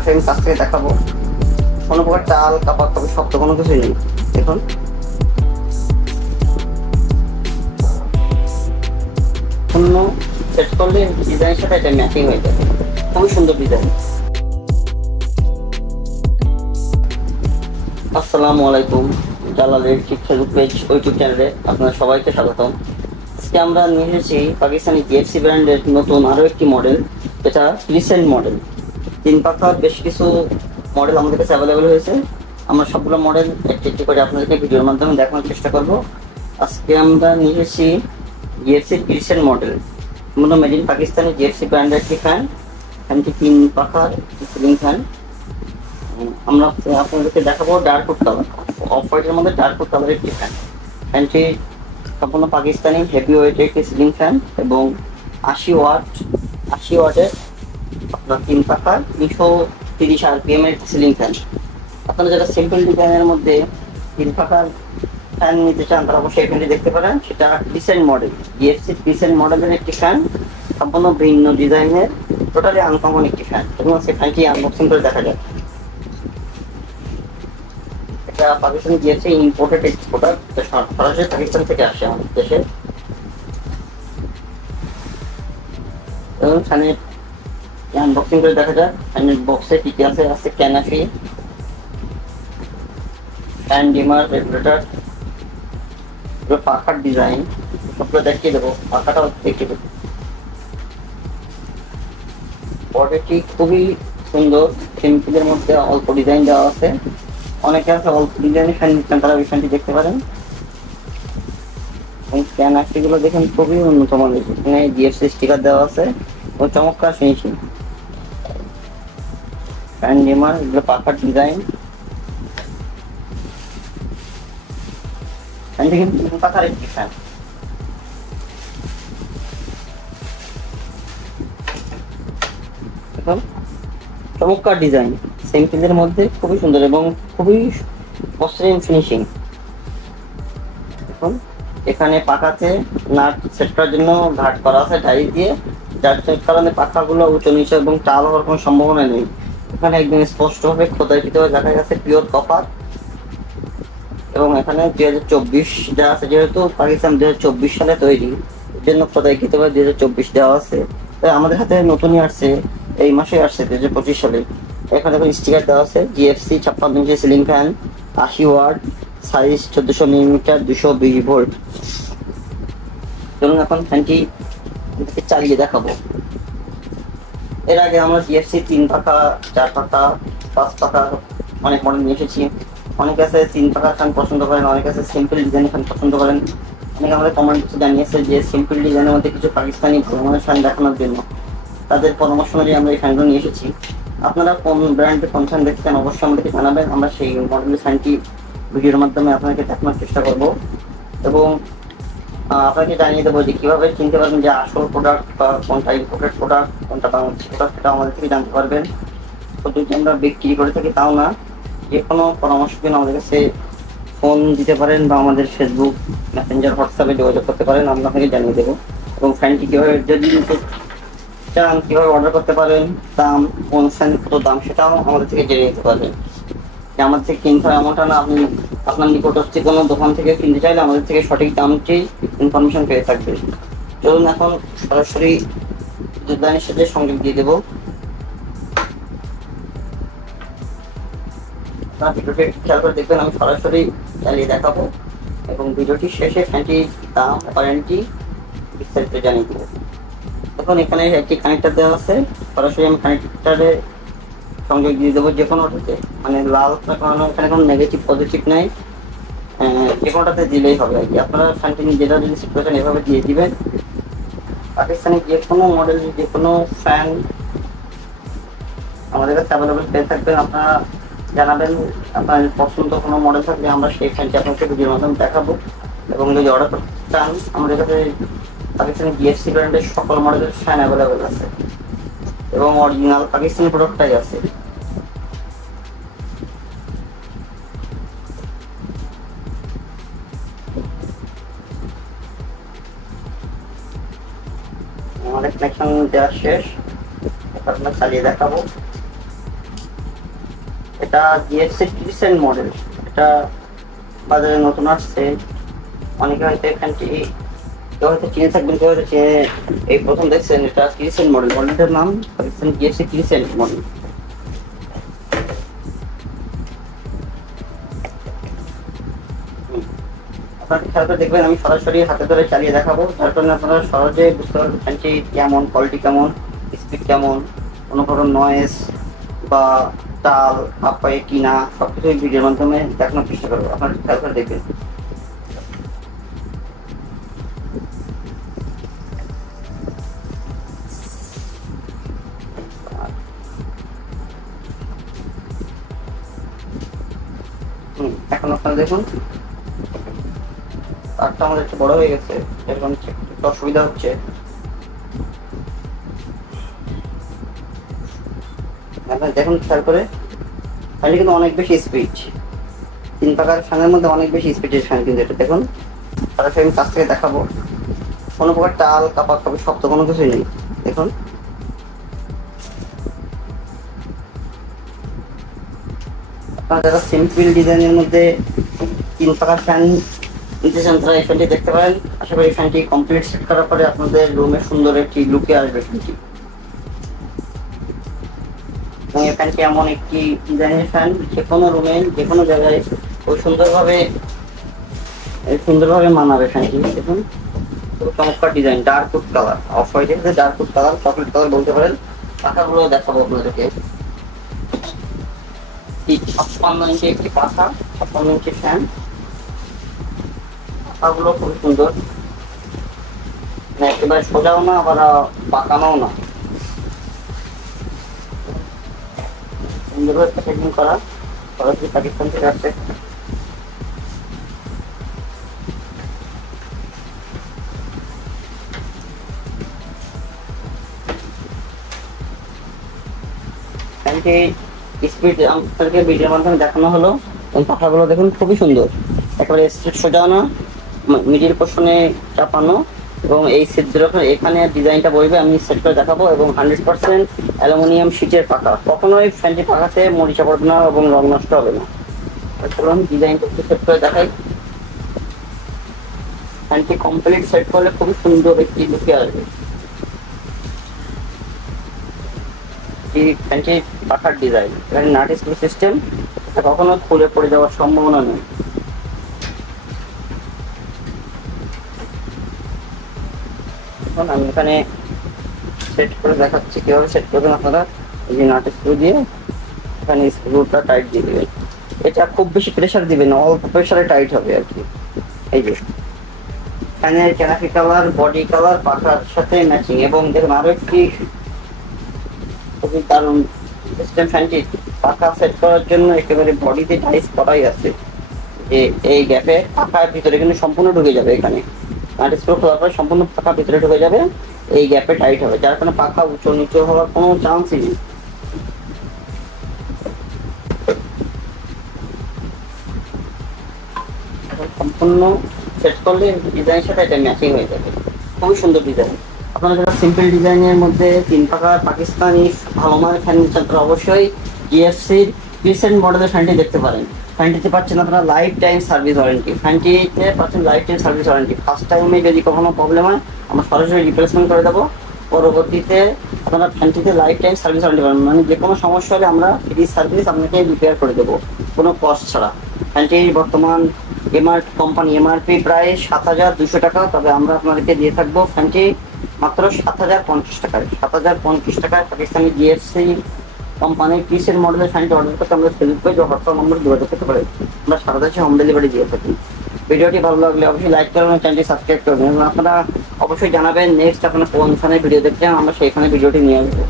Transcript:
সরাসরি আমি কাছ থেকে দেখাবো। কোনো প্রকার চাল কাপড় কাপড় শক্ত কোনো কিছুই নেই। দেখুন অন্য সেট করলে ডিজাইনের সাথে এটা ম্যাচিং হয়ে যাবে, খুবই সুন্দর ডিজাইন। আসসালামু আলাইকুম, জালালের ফেসবুক পেজ ইউটিউব চ্যানেলে আপনারা সবাইকে স্বাগতম। আজকে আমরা নিয়ে এসেছি পাকিস্তানি জিএফসি ব্র্যান্ডের নতুন আরও একটি মডেল, এটা রিসেন্ট মডেল। 3 পাখার বেশ কিছু মডেল আমাদের কাছে অ্যাভেলেবেল হয়েছে। আমরা সবগুলো মডেল একটি একটি করে আপনাদেরকে ভিডিওর মাধ্যমে দেখানোর চেষ্টা করব। আজকে আমরা নিয়ে এসেছি জিএফসির রিসেন্ট মডেল, মূলত মেড ইন পাকিস্তানি জিএফসি ব্র্যান্ডের একটি ফ্যান। ফ্যানটি 3 পাখার সিলিং ফ্যান। আমরা আপনাদেরকে দেখাবো ডার্ক উড কালার, অফ হোয়াইটের মধ্যে ডার্ক উড কালারের একটি ফ্যান। ফ্যানটি সম্পূর্ণ পাকিস্তানি হেভি ওয়েটের একটি সিলিং ফ্যান এবং 80 ওয়াটের আপনার 3 পাখার 230 RPM এর সিলিং ফ্যান। আপনারা যারা সিম্পল ডিজাইনের মধ্যে 3 পাখার ফ্যান নিতে চান তারা অবশ্যই এই ফ্যানটি দেখতে পারেন। সেটা রিসেন্ট মডেল, জিএফসি রিসেন্ট মডেলের একটি ফ্যান, সম্পূর্ণ ভিন্ন ডিজাইনের, টোটালি আনকমন একটি ফ্যান। এবং সেই ফ্যানটি আনবক্সিং করে দেখা যায়। এটা পাকিস্তানি জিএফসি ইম্পোর্টেড এক্সপোর্টার, সরাসরি পাকিস্তান থেকে আসে আমাদের দেশে। এবং ফ্যানের আনবক্সিং করে দেখা যায়। ফ্যানের বক্সে কি কি আছে, আছে ক্যানাফি, ফ্যান ডিমার, রেগুলেটর, পাখার ডিজাইন সবগুলো দেখিয়ে দেবো। পাখাটাও দেখিয়ে দেবো। বডিটি খুবই সুন্দর, সিম্পলের মধ্যে অল্প ডিজাইন দেওয়া আছে। অনেকে আছে অল্প ডিজাইনের ফ্যান নিচ্ছেন, তারা ওই ফ্যানটি দেখতে পারেন। এবং ক্যানাফিগুলো দেখেন খুবই উন্নত মানের, এখানে জিএফসি স্টিকার দেওয়া আছে ও চমৎকার ফিনিশিং। ফ্যান ডিমার, এগুলো পাখার ডিজাইন। ফ্যানটি কিন্তু 3 পাখার একটি ফ্যান। এখন চমৎকার ডিজাইন, সিম্পলের মধ্যে খুবই সুন্দর এবং খুবই মসৃণ ফিনিশিং। দেখুন এখানে পাখাতে নাট সেট করার জন্য ঘাট করা আছে ডাই দিয়ে, যার কারণে পাখাগুলো উঁচু নিচু এবং টাল হওয়ার কোনো সম্ভাবনা নেই। এখানে একদম স্পষ্টভাবে খোদাইকৃত দেখা গেছে পিওর কপার। এবং এখানে 2024 দেওয়া আছে, যেহেতু পাকিস্তান 2024 সালে তৈরি, এর জন্য খোদাইকৃতভাবে 2024 দেওয়া আছে। তাই আমাদের হাতে নতুনই আসছে, এই মাসে আসছে 2025 সালে। এখানে এখন স্টিকার দেওয়া আছে GFC 56 inch ceiling fan, 80 watt, size 1400 millimetre, 220 volt. চলুন এখন ফ্যানটি চালিয়ে দেখাবো। এর আগে আমরা জিএফসি 3 পাখা, 4 পাখা, 5 পাখা অনেক মডেল নিয়ে এসেছি। অনেকে আছে 3 পাখা ফ্যান পছন্দ করেন, অনেকে আছে সিম্পল ডিজাইনের ফ্যান পছন্দ করেন। অনেকে আমাদের কমেন্ট জানিয়েছে যে সিম্পল ডিজাইনের মধ্যে কিছু পাকিস্তানি ভালো মানের ফ্যান দেখানোর জন্য। তাদের পরামর্শ অনুযায়ী আমরা এই ফ্যানগুলো নিয়ে এসেছি। আপনারা কোন ব্র্যান্ডের কোন ফ্যান দেখতে চান অবশ্যই আমাদেরকে জানাবেন, আমরা সেই মডেলের ফ্যানটি ভিডিওর মাধ্যমে আপনাকে দেখানোর চেষ্টা করব। এবং আপনাকে জানিয়ে দেবো যে কীভাবে চিনতে পারবেন যে আসল প্রোডাক্ট বা কোনটা ইম্পোর্টেড প্রোডাক্ট, কোনটা বাংলাদেশি প্রোডাক্ট, সেটা আমাদের থেকে জানতে পারবেন। যদি আমরা বিক্রি করে থাকি তাও না, যে কোনো পরামর্শের জন্য আমাদের কাছে ফোন দিতে পারেন বা আমাদের ফেসবুক, মেসেঞ্জার, হোয়াটসঅ্যাপে যোগাযোগ করতে পারেন, আমরা আপনাকে জানিয়ে দেবো। এবং ফ্যানটি কীভাবে যদি নিতে চান, কীভাবে অর্ডার করতে পারেন, দাম, কোন ফ্যান কত দাম, সেটাও আমাদের থেকে জেনে নিতে পারবেন। যে আমাদের থেকে কিনতে হয় এমনটা না, আপনি আপনার নিকটস্থ কোনো দোকান থেকে কিনতে চাইলে আমাদের থেকে সঠিক দামটি ইনফরমেশন পেয়ে থাকবে। চলুন এখন সরাসরি ডিজাইনের সাথে সংযোগ দিয়ে দেবো। আপনারা ভিডিওটি খেয়াল করে দেখবেন, আমি সরাসরি চালিয়ে দেখাবো এবং ভিডিওটি শেষে ফ্যানটির দাম, ওয়ারেন্টি বিস্তারিত জানিয়ে দেবো। এখন এখানে একটি কানেক্টর দেওয়া আছে, সরাসরি আমি কানেক্টরে সংযোগ দিয়ে দেবো যে কোনোটাতে। মানে লাল কারণে এখানে কোনো নেগেটিভ পজিটিভ নেই, যে কোনোটাতে দিলেই হবে আর কি। আপনারা ফ্যানটি যেটা যদি সিচুয়েশন এভাবে দিয়ে দিবেন। পাকিস্তানি যে কোনো মডেল, যে কোনো ফ্যান আমাদের কাছে অ্যাভেলেবেল পেয়ে থাকবেন। আপনারা জানাবেন আপনার পছন্দ কোনো মডেল থাকলে আমরা সেই ফ্যানটি আপনাকে ভিডিওর মাধ্যমে দেখাবো। এবং যদি অর্ডার করতে চান আমাদের কাছে পাকিস্তানি জিএফসি ব্র্যান্ডের সকল মডেলের ফ্যান অ্যাভেলেবেল আছে এবং অরিজিনাল পাকিস্তানি প্রোডাক্টটাই আছে। আমাদের কানেকশন দেওয়া শেষ, আমরা চালিয়ে দেখাবো। এটা জিএফসি ক্রিসেন্ট মডেল। এটা বাজারে নতুন আসছে। অনেকে হয়তো এই ফ্যানটি কেউ হয়তো চিনে থাকবেন, কেউ হয়তো চিনে এই প্রথম দেখছেন। এটা ক্রিসেন্ট মডেল, মডেলটার নাম জিএফসি ক্রিসেন্ট মডেল। আপনারা খেয়াল করে দেখবেন, আমি সরাসরি হাতে ধরে চালিয়ে দেখাবো, যার কারণে আপনারা সহজে বুঝতে পারবেন ফ্যানটি কেমন, কোয়ালিটি কেমন, স্পিড কেমন, কোনো কোনো নয়েজ বা তাল পায়ে কিনা সবকিছু এই ভিডিওর মাধ্যমে দেখানোর চেষ্টা করবো। আপনারা খেয়াল করে দেখবেন। এখন আপনারা দেখুন তারটা আমাদের একটু বড় হয়ে গেছে, এরকম একটু অসুবিধা হচ্ছে। দেখুন খেয়াল করে, ফ্যানটি কিন্তু অনেক বেশি স্পিড, 3 পাকার ফ্যানের মধ্যে অনেক বেশি স্পিডের ফ্যান কিন্তু এটা। দেখুন সরাসরি আমি কাছ থেকে দেখাবো, কোনো প্রকার টাল কাপা কাপি শব্দ কোনো কিছুই নেই। দেখুন আপনারা যারা সিম্পল ডিজাইনের মধ্যে 3 পাকার ফ্যান নিতে চান তারা এই ফ্যানটি দেখতে পারেন। আশা করি ফ্যানটি কমপ্লিট সেট করার পরে আপনাদের রুমে সুন্দর একটি লুকে আসবে ফ্যানটি। এবং এই ফ্যানটি এমন একটি ডিজাইনের ফ্যান, যে কোনো রুমে যে কোনো জায়গায় খুব সুন্দরভাবে মানাবে ফ্যানটি। দেখুন খুব চমৎকার design, dark wood colour, off white এর dark wood colour, chocolate colour বলতে পারেন। পাখাগুলো দেখাবো আপনাদেরকে। 56 ইঞ্চি একটি পাখা, 56 ইঞ্চি ফ্যান। পাখাগুলো খুব সুন্দর, একেবারে সোজাও না আবার বাঁকানোও না, সুন্দরভাবে প্যাকেজিং করা, সরাসরি পাকিস্তান থেকে আসছে। ফ্যানটি স্পিড আমাদেরকে ভিডিওর মাধ্যমে দেখানো হলো। এবং পাখাগুলো দেখুন খুবই সুন্দর, একেবারে স্ট্রেট সোজা না, মিডিল পোর্শনে চাপানো, এবং এই ছিদ্র এখানে ডিজাইনটা বলবে আমি সেট করে দেখাবো। এবং 100% অ্যালুমিনিয়াম শীটের পাখা, কখনোই ফ্যানটি পাখাতে মরিচা পড়বে না এবং রং নষ্ট হবে না। চলুন ডিজাইনটা একটু সেট করে দেখাই। ফ্যানটি কমপ্লিট সেট করলে খুবই সুন্দর একটি লুকে আসবে। ফ্যানটি পাখার ডিজাইন, এখানে নাট স্ক্রু সিস্টেম, কখনো খুলে পড়ে যাওয়ার সম্ভাবনা নেই। আমি এখানে সেট করে দেখাচ্ছি কিভাবে সেট করবেন আপনারা। এই যে নাট স্ক্রু দিয়ে এখানে স্ক্রুটা টাইট দিয়ে দেবেন। এটা খুব বেশি প্রেসার দিবেন না, অল্প প্রেসারে টাইট হবে আর কি। এই যে ফ্যানের ক্যানাপি কালার, বডি কালার পাখার সাথে ম্যাচিং। এবং দেখুন আরো একটি খুবই দারুণ সিস্টেম, ফ্যানটি পাখা সেট করার জন্য একেবারে বডিতে টাইস করাই আছে। যে এই গ্যাপে পাখার ভিতরে কিন্তু সম্পূর্ণ ঢুকে যাবে, এখানে নাট স্ক্রু খোলার পরে সম্পূর্ণ পাখা ভিতরে ঢুকে যাবে, এই গ্যাপে টাইট হবে, যার কারণে পাখা উঁচু নিচু হওয়ার কোনো চান্সই নেই। সম্পূর্ণ সেট করলে ডিজাইনের সাথে এটা ম্যাচিং হয়ে যাবে, খুবই সুন্দর ডিজাইন। আপনারা যারা সিম্পল ডিজাইনের মধ্যে 3 পাকা পাকিস্তানি ভালো মানের ফ্যান নিচ্ছেন তারা অবশ্যই জিএফসির রিসেন্ট মডেলের ফ্যানটি দেখতে পারেন। ফ্যানটিতে পাচ্ছেন আপনারা লাইফ টাইম সার্ভিস ওয়ারেন্টি, ফ্যানটিতে পাচ্ছেন life time service warranty. First টাইমে যদি কখনো প্রবলেম হয় আমরা সরাসরি রিপ্লেসমেন্ট করে দেবো, পরবর্তীতে আপনারা ফ্যানটিতে লাইফ টাইম সার্ভিস ওয়ারেন্টি পাবেন, মানে যে কোনো সমস্যা হলে আমরা ফ্রি সার্ভিস আপনাকে রিপেয়ার করে দেবো কোনো কস্ট ছাড়া। ফ্যানটির বর্তমান কোম্পানি এমআরপি প্রায় 7,200 টাকা, তবে আমরা আপনাদেরকে দিয়ে থাকবো ফ্যানটি মাত্র 7,050 টাকায়। 7,050 টাকায় পাকিস্তানি জিএফসি কোম্পানির পিসের মডেলের ফ্যানটি অর্ডার করতে আমরা সেল পেজ ও হোয়াটসঅ্যাপ নম্বরে যোগাযোগ করতে পারি। আমরা সারা দেশে হোম ডেলিভারি দিয়ে থাকি। ভিডিওটি ভালো লাগলে অবশ্যই লাইক করবেন, চ্যানেলটি সাবস্ক্রাইব করবেন এবং আপনারা অবশ্যই জানাবেন নেক্সট আপনারা কোন ফ্যানের ভিডিও দেখতে চান, আমরা সেইখানে ভিডিওটি নিয়ে আসবো।